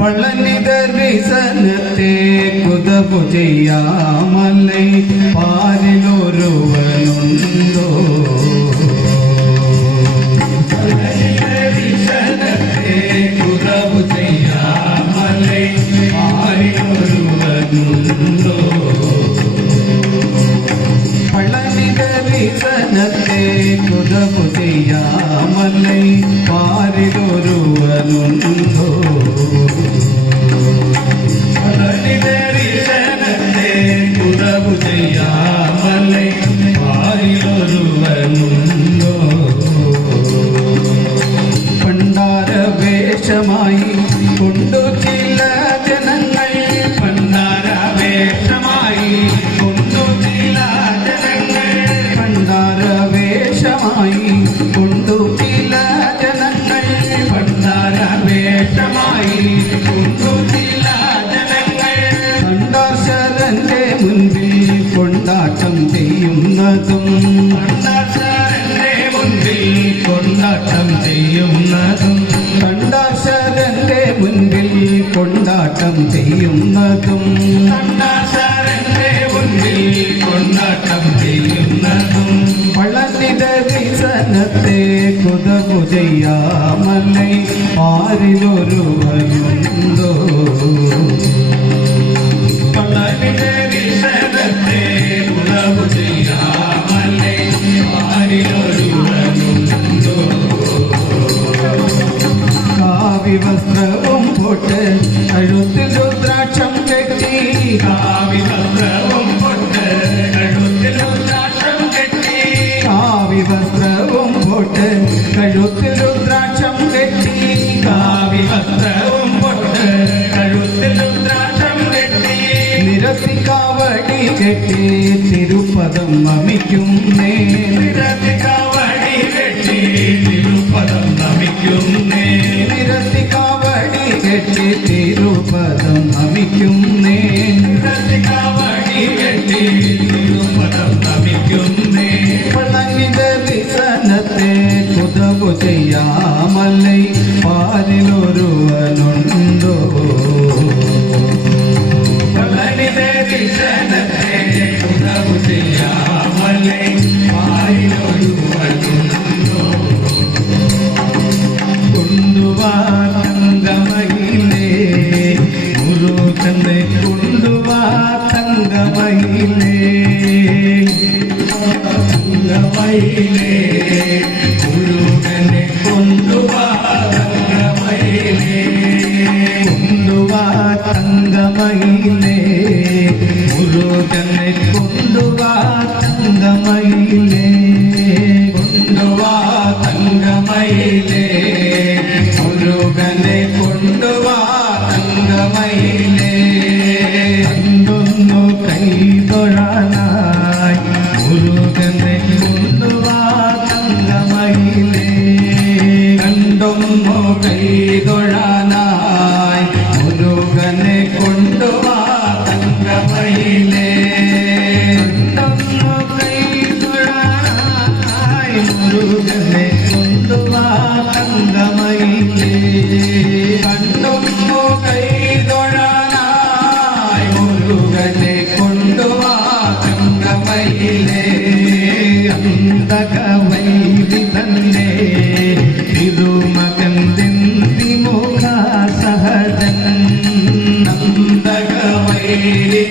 பழனிதரிசனத்தே குதபுஜையாமலை பாரிலொருவனுண்டோ മുൻപിൽ കൊണ്ടാട്ടം ചെയ്യുന്നതും കൊണ്ടാട്ടം ചെയ്യുന്നതും പളനിത വിസനത്തെ കുതകു ചെയ്യാമല്ലേ? കേട്ട് തിരുപദം അമിക്കും में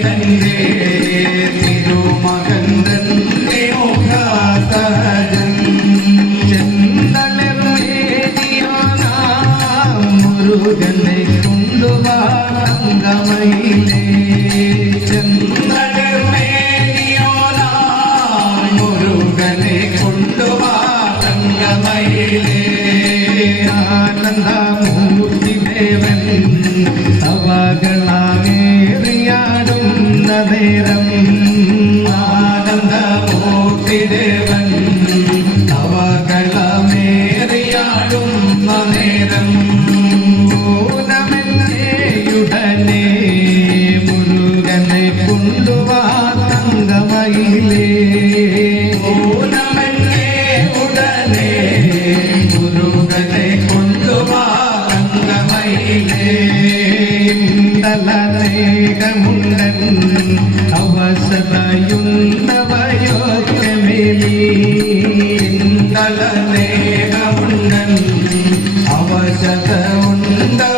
తండ్రి తిరుమల സലനേകമുണ്ടൻ അവസതയുണ്ടവയോഗ്യമേലി സലനേകമുണ്ടൻ അവസത ഉണ്ടവയോഗ്യനേരിൽ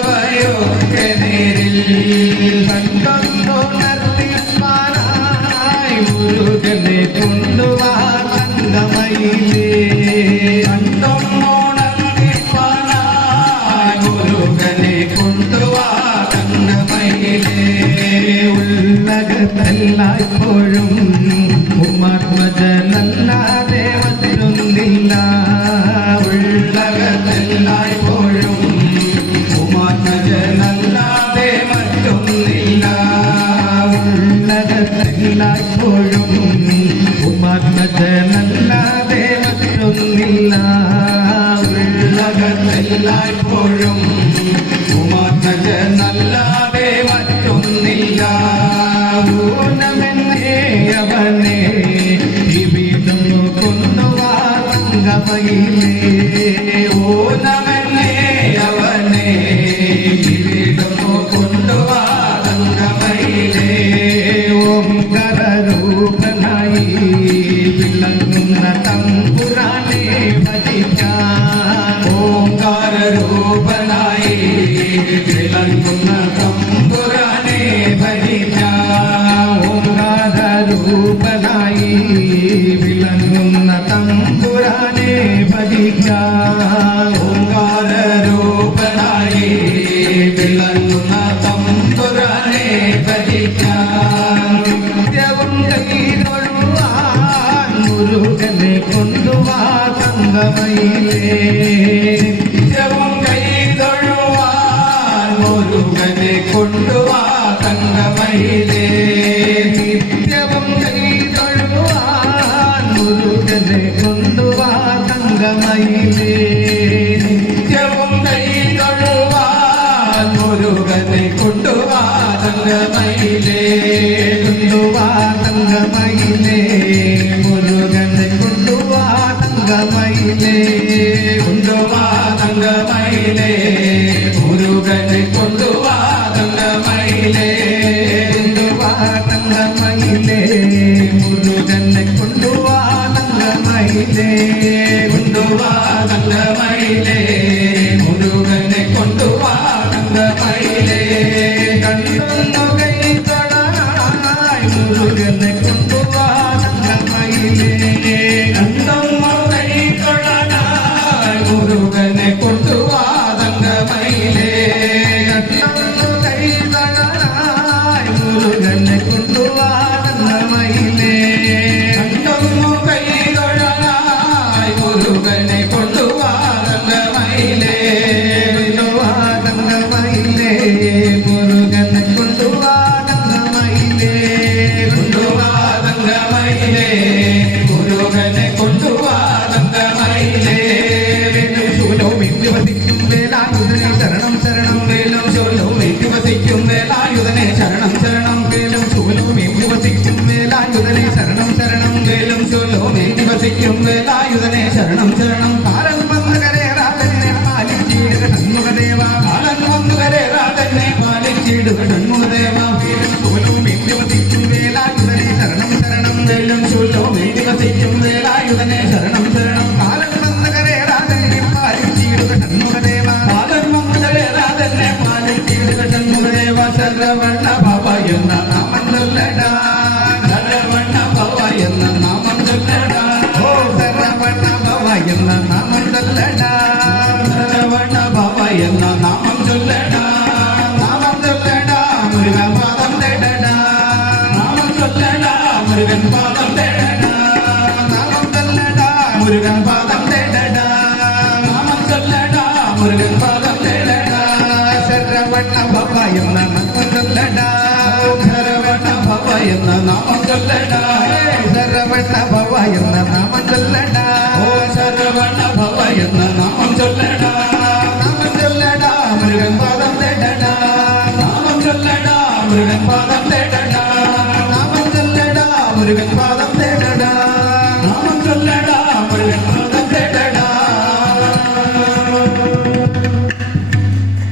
എല്ലായ്പ്പോഴും ഉമാത്മജനല്ലാതെ മറ്റൊന്നില്ല ഉള്ളകത്തെല്ലായ്പ്പോഴും ഉമാത്മജനല്ലാതെ മറ്റൊന്നില്ല పగిలే கொள்ளுதலே கொண்டு வா தங்கமயிலே கை தொழுவார் முருகனை கொண்டு வா தங்கமயிலே நித்தியவும் கை தொழுவார் முருகனை கொண்டு வா தங்கமயிலே நித்தியவும் கை தொழுவார் முருகனை கொண்டு வா தங்கமயிலே மயிலே கொண்டு வா தங்க மயிலே. கொண்டு வா தங்க மயிலே. முருகனை கொண்டு வா தங்க மயிலே. கொண்டு வா தங்க மயிலே. முருகனை கொண்டு வா தங்க மயிலே. கண்ணன் முருகனை വീടുകൾ എന്ന് നാമം ചൊല്ലടാ